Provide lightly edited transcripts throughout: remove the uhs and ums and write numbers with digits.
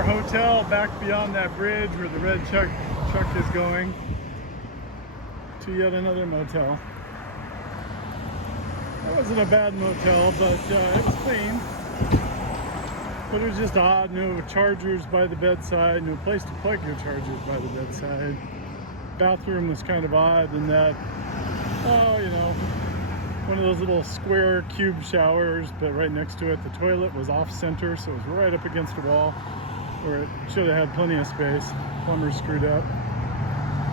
our hotel back beyond that bridge where the red truck is going to yet another motel. It wasn't a bad motel, but it was clean. But it was just odd. No chargers by the bedside, no place to plug your chargers by the bedside. Bathroom was kind of odd in that, one of those little square cube showers, but right next to it the toilet was off center, so it was right up against the wall where it should have had plenty of space. Plumber screwed up.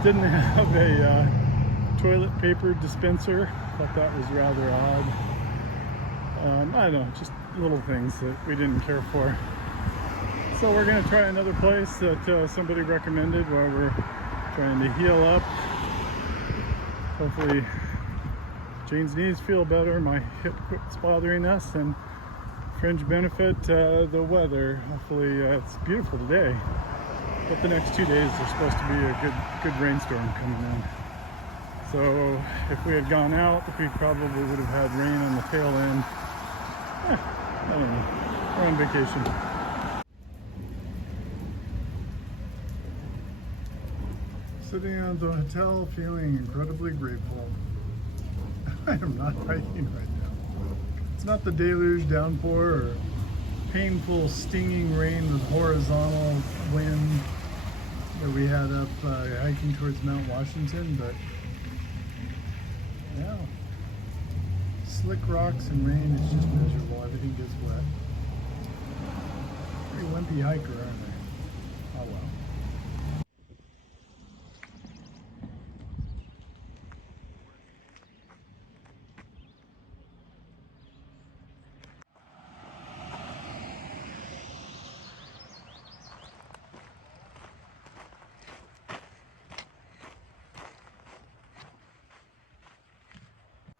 Didn't have a toilet paper dispenser. Thought that was rather odd. I don't know, just little things that we didn't care for. So we're going to try another place that somebody recommended while we're trying to heal up. Hopefully Jane's knees feel better, my hip quits bothering us, and fringe benefit the weather. Hopefully it's beautiful today, but the next 2 days there's supposed to be a good rainstorm coming in. So if we had gone out, we probably would have had rain on the tail end. I don't know. We're on vacation. Sitting at the hotel feeling incredibly grateful. I am not hiking right now. It's not the deluge downpour or painful stinging rain with horizontal wind that we had up hiking towards Mount Washington, but yeah, slick rocks and rain is just miserable. Everything gets wet. Pretty wimpy hiker, aren't they? Oh well.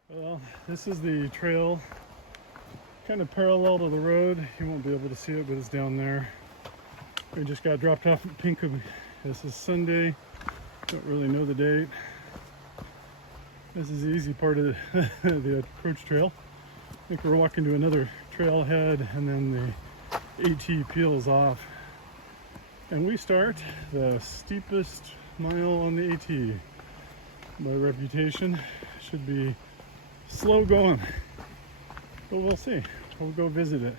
Well, this is the trail, kind of parallel to the road. You won't be able to see it, but it's down there. We just got dropped off at Pinkham. This is Sunday. Don't really know the date. This is the easy part of the approach trail. I think we're walking to another trailhead, and then the AT peels off. And we start the steepest mile on the AT. By reputation, should be slow going, but we'll see. We'll go visit it.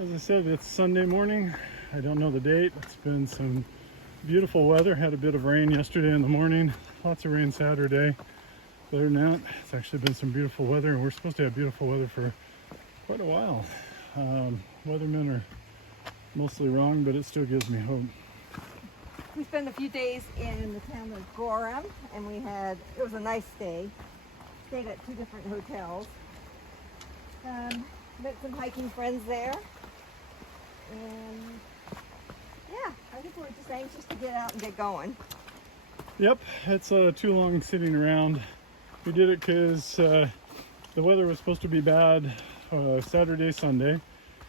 As I said, it's Sunday morning. I don't know the date. It's been some beautiful weather. Had a bit of rain yesterday in the morning. Lots of rain Saturday. Other than that, it's actually been some beautiful weather, and we're supposed to have beautiful weather for quite a while. Weathermen are mostly wrong, but it still gives me hope. We spent a few days in the town of Gorham, and it was a nice stay. Stayed at 2 different hotels. Met some hiking friends there. And yeah, I think we're just anxious to get out and get going. Yep, it's too long sitting around. We did it because the weather was supposed to be bad Saturday, Sunday,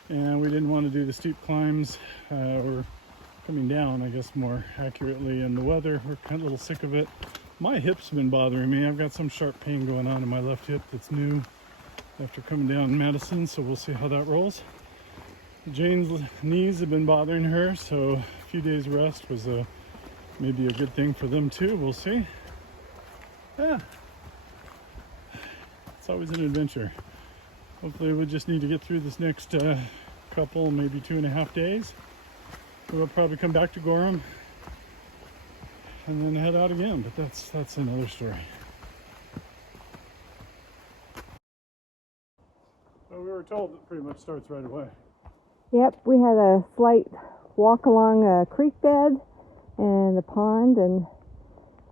and we didn't want to do the steep climbs or coming down, I guess more accurately, and the weather, we're kind of a little sick of it. My hip's been bothering me. I've got some sharp pain going on in my left hip that's new after coming down Madison, so we'll see how that rolls. Jane's knees have been bothering her, so a few days rest was maybe a good thing for them too. We'll see. Yeah, it's always an adventure. Hopefully we'll just need to get through this next couple, maybe 2.5 days. We'll probably come back to Gorham and then head out again, but that's another story. So we were told it pretty much starts right away. Yep, we had a slight walk along a creek bed and a pond and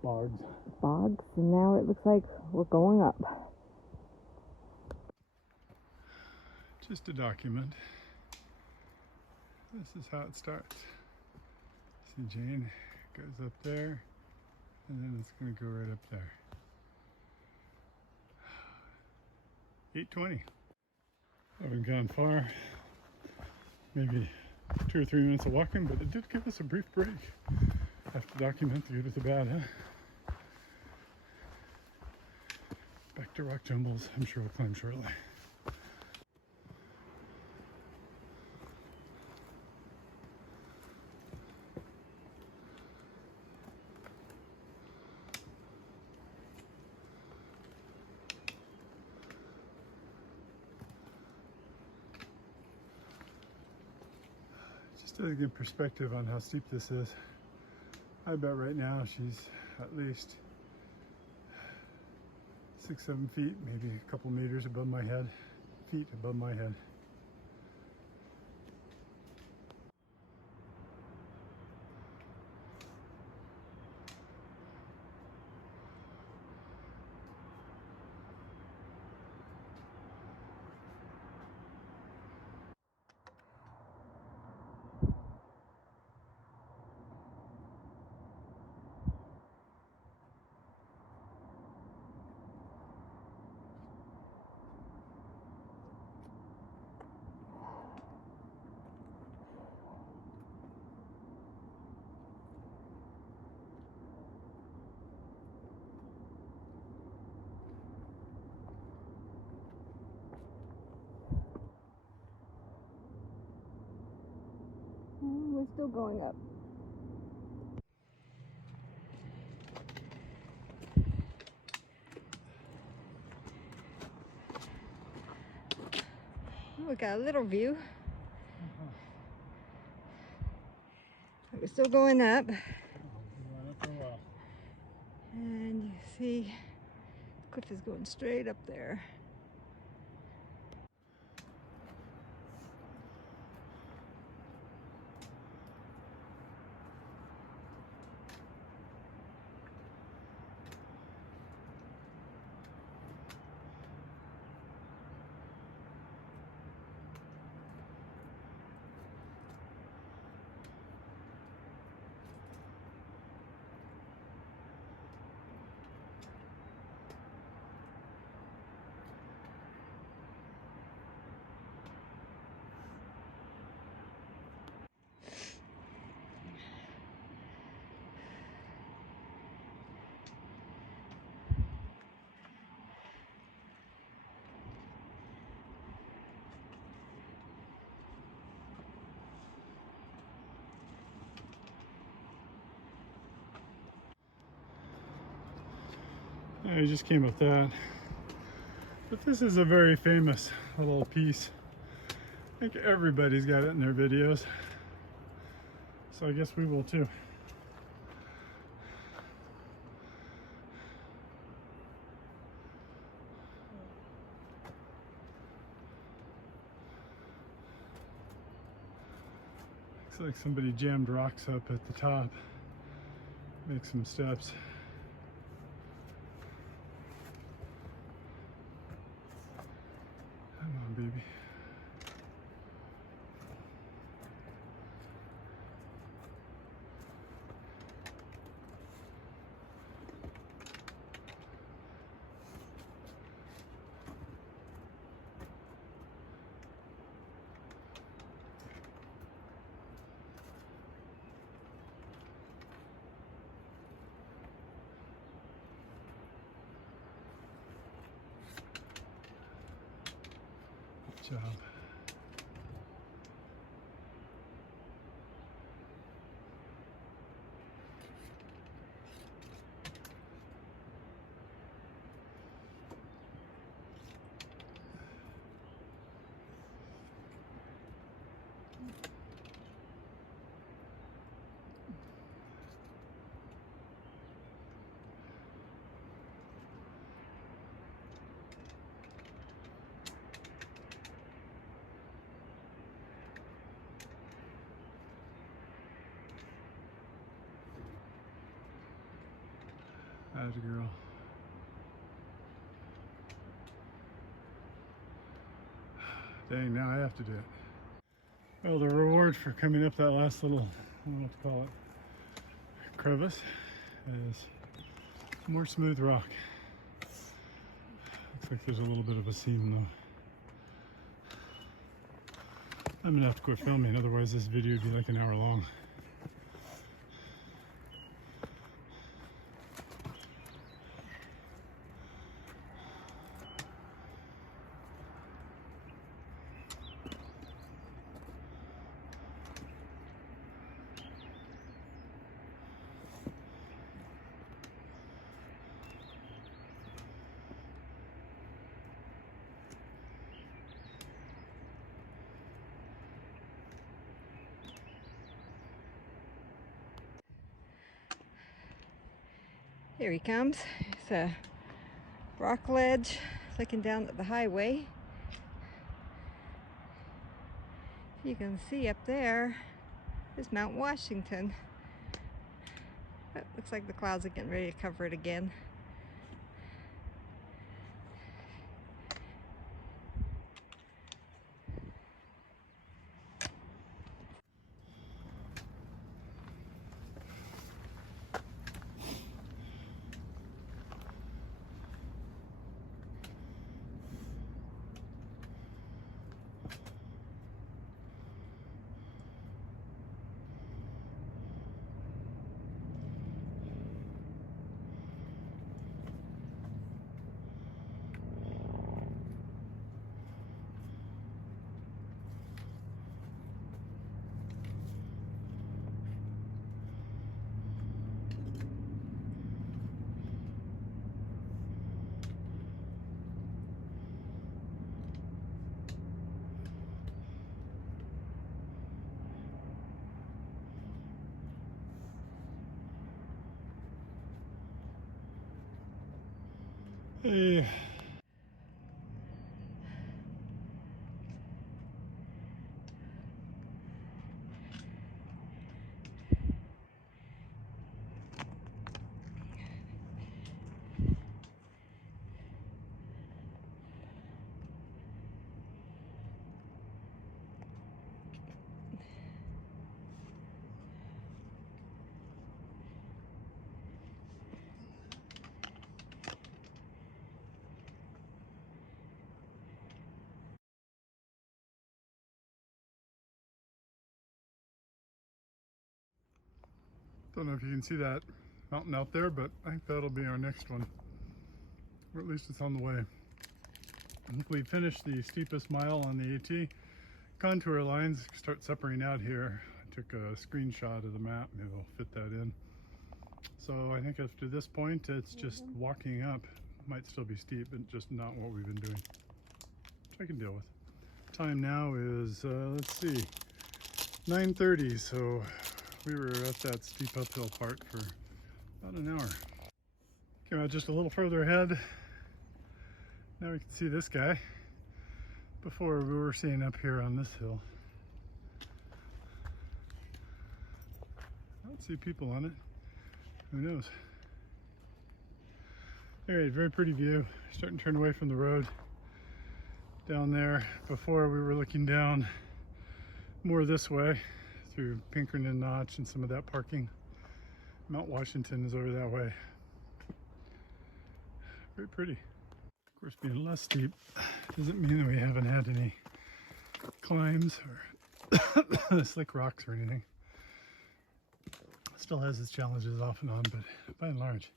bogs, and now it looks like we're going up. Just a document. This is how it starts. See, Jane goes up there, and then it's going to go right up there. 8:20. Haven't gone far. Maybe 2 or 3 minutes of walking, but it did give us a brief break. Have to document the good with the bad, huh? Back to Rock Jumbles. I'm sure we'll climb shortly. So to get perspective on how steep this is, I bet right now she's at least 6-7 feet, maybe a couple meters above my head, feet above my head. We're still going up. We got a little view. We're still going up. And you see the cliff is going straight up there. I just came up that. But this is a very famous little piece. I think everybody's got it in their videos. So I guess we will too. Looks like somebody jammed rocks up at the top. Make some steps. Come on, baby. Good job. Atta girl. Dang, now I have to do it. Well, the reward for coming up that last little, I don't know what to call it, crevice is more smooth rock. Looks like there's a little bit of a seam though. I'm gonna have to quit filming, otherwise this video would be like an hour long. Here he comes. It's a rock ledge looking down at the highway. You can see up there is Mount Washington. But looks like the clouds are getting ready to cover it again. Hey. Don't know if you can see that mountain out there, but I think that'll be our next one. Or at least it's on the way. I think we finished the steepest mile on the AT. Contour lines start separating out here. I took a screenshot of the map. Maybe we'll fit that in. So I think after this point, it's just walking up. Might still be steep, but just not what we've been doing, which I can deal with. Time now is, let's see, 9:30. So we were at that steep uphill part for about an hour. Came out just a little further ahead. Now we can see this guy. Before we were seeing up here on this hill. I don't see people on it. Who knows? Anyway, very pretty view. Starting to turn away from the road. Down there, before we were looking down more this way through Pinkerton Notch and some of that parking. Mount Washington is over that way. Very pretty. Of course, being less steep doesn't mean that we haven't had any climbs or slick rocks or anything. Still has its challenges off and on, but by and large,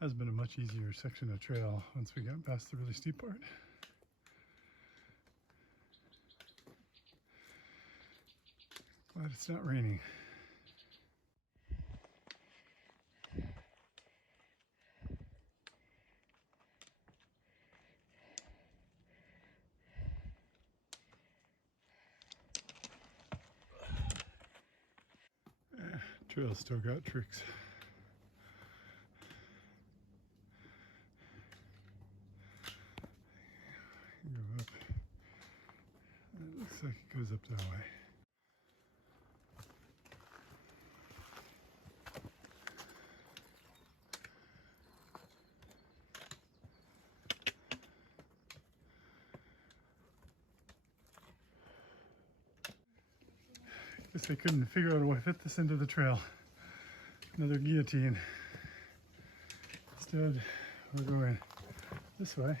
has been a much easier section of trail once we got past the really steep part. Glad it's not raining. Trail's still got tricks. Go up. It looks like it goes up that way. Guess they couldn't figure out a way to fit this into the trail. Another guillotine. Instead, we're going this way.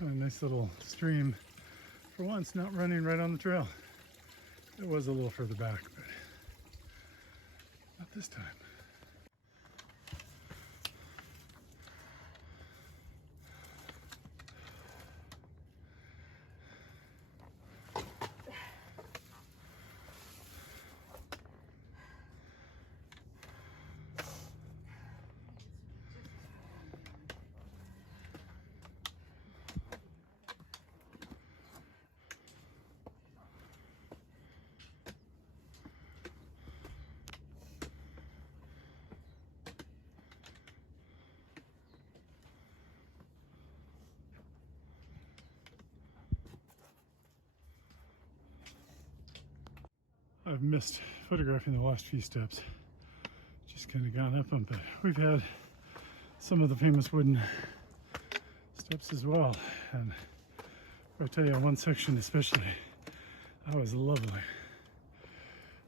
A nice little stream. For once, not running right on the trail. It was a little further back, but not this time. I've missed photographing the last few steps. Just kind of gone up them, but we've had some of the famous wooden steps as well. And I tell you, on one section especially, that was lovely.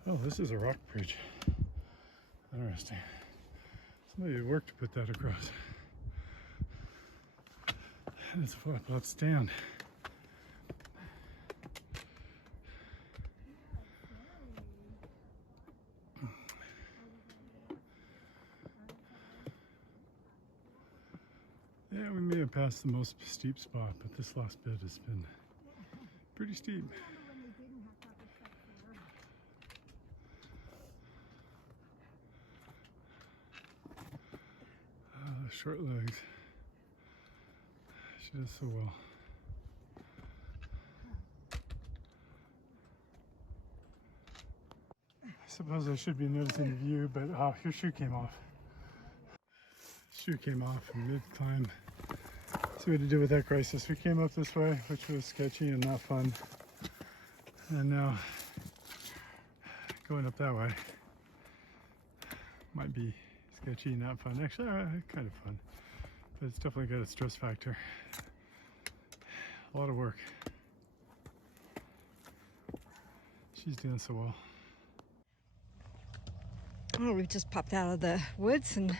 Oh, this is a rock bridge. Interesting. Somebody worked to put that across. And it's a flat stand. Yeah, we may have passed the most steep spot, but this last bit has been pretty steep. Short legs. She does so well. I suppose I should be noticing the view, but your shoe came off. Shoe came off in mid-climb. So we had to deal with that crisis. We came up this way, which was sketchy and not fun. And now going up that way might be sketchy, not fun. Actually, kind of fun, but it's definitely got a stress factor. A lot of work. She's doing so well. Oh, we just popped out of the woods and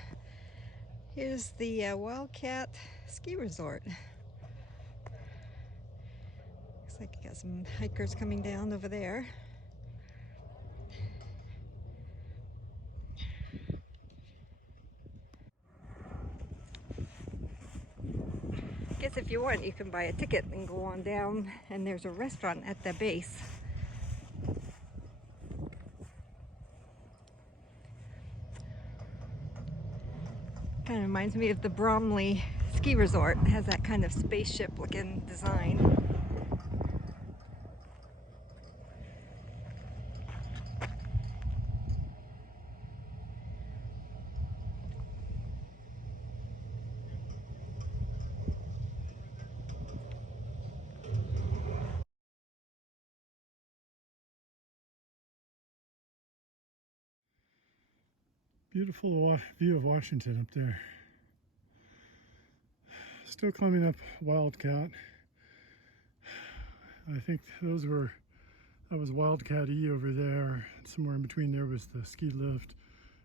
here's the Wildcat Ski Resort. Looks like you got some hikers coming down over there. Guess if you want, you can buy a ticket and go on down, and there's a restaurant at the base. Kind of reminds me of the Bromley Ski Resort. It has that kind of spaceship looking design. Beautiful view of Washington up there. Still climbing up Wildcat. I think that was Wildcat E over there. Somewhere in between there was the ski lift.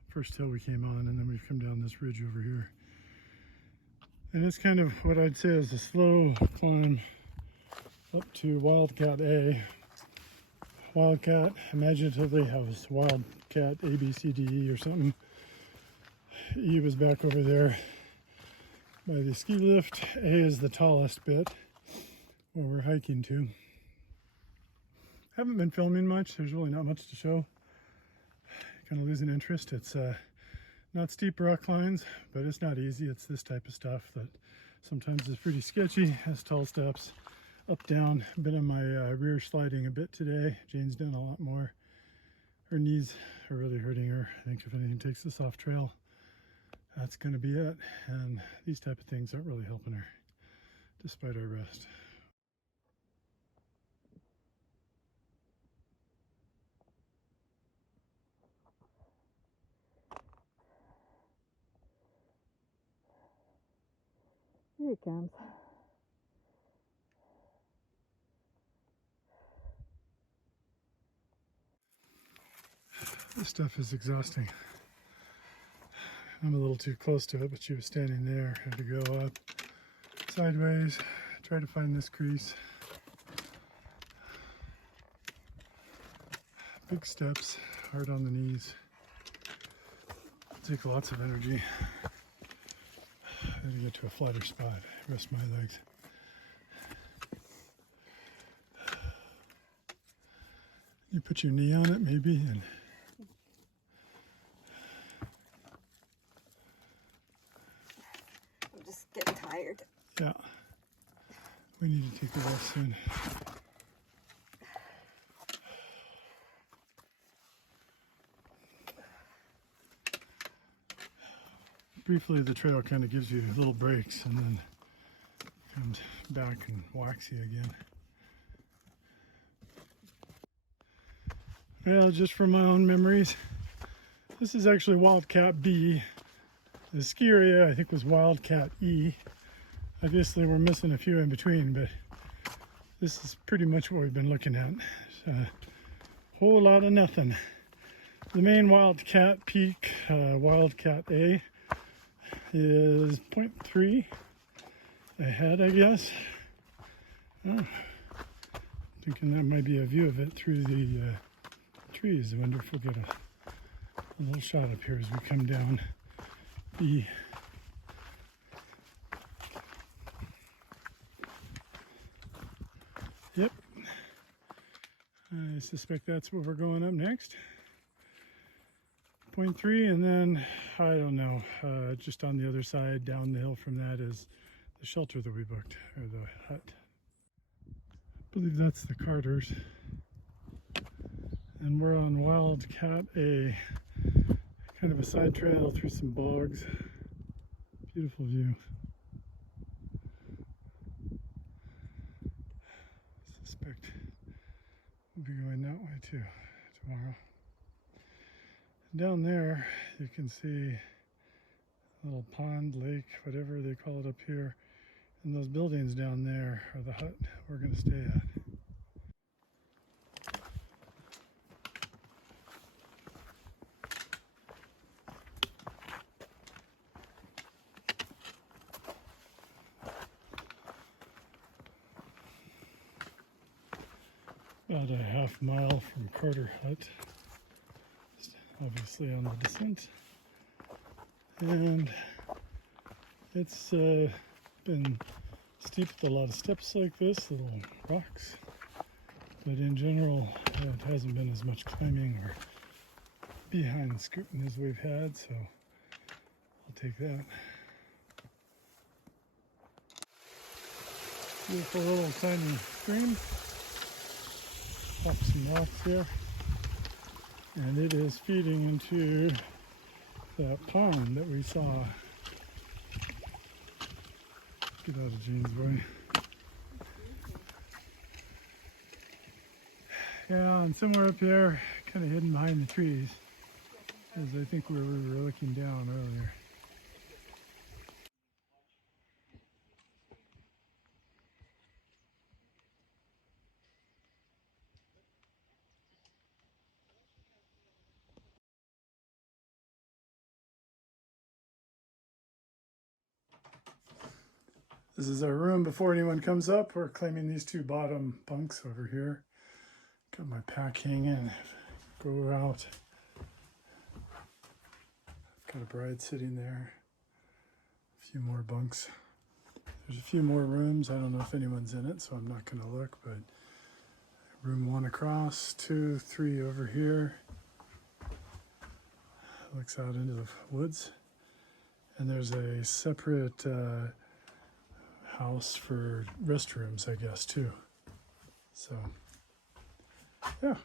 First hill we came on, and then we've come down this ridge over here. And it's kind of what I'd say is a slow climb up to Wildcat A. Wildcat, imaginatively, has Wildcat A, B, C, D, E or something. E was back over there by the ski lift. A is the tallest bit where we're hiking to. Haven't been filming much. There's really not much to show. Kind of losing interest. It's not steep rock climbs, but it's not easy. It's this type of stuff that sometimes is pretty sketchy. Has tall steps, up, down. Been on my rear sliding a bit today. Jane's done a lot more. Her knees are really hurting her. I think if anything takes this off trail, that's going to be it. And these type of things aren't really helping her, despite our rest. Here he comes. This stuff is exhausting. I'm a little too close to it, but she was standing there. Had to go up sideways, try to find this crease. Big steps, hard on the knees. Take lots of energy. I need to get to a flatter spot, rest my legs. You put your knee on it maybe, and I'm just getting tired. yeah, we need to take a rest soon. Briefly, the trail kind of gives you little breaks and then comes back and waxy again. Well, just from my own memories, this is actually Wildcat B. The ski area, I think, was Wildcat E. Obviously, we're missing a few in between, but this is pretty much what we've been looking at. A whole lot of nothing. The main Wildcat peak, Wildcat A, is 0.3 ahead, I guess. Oh, thinking that might be a view of it through the trees. I wonder if we'll get a little shot up here as we come down B. Yep. I suspect that's where we're going up next. 0.3, and then, I don't know, just on the other side, down the hill from that is the shelter that we booked, or the hut. I believe that's the Carters. And we're on Wildcat A, kind of a side trail through some bogs. Beautiful view. I suspect we'll be going that way too tomorrow. And down there you can see a little pond, lake, whatever they call it up here. And those buildings down there are the hut we're going to stay at. About a half mile from Carter Hut, obviously on the descent, and it's been steep with a lot of steps like this, little rocks, but in general it hasn't been as much climbing or behind scooting as we've had, so I'll take that. Beautiful little tiny stream. Up some rocks here, and it is feeding into that pond that we saw. Get out of Jane's way. Yeah, and somewhere up here, kind of hidden behind the trees, is I think where we were looking down earlier. This is our room before anyone comes up. We're claiming these two bottom bunks over here. Got my pack hanging. Go out. Got a bride sitting there. A few more bunks. There's a few more rooms. I don't know if anyone's in it, so I'm not going to look, but room 1 across, 2, 3 over here. Looks out into the woods. And there's a separate house for restrooms, I guess, too. So, yeah.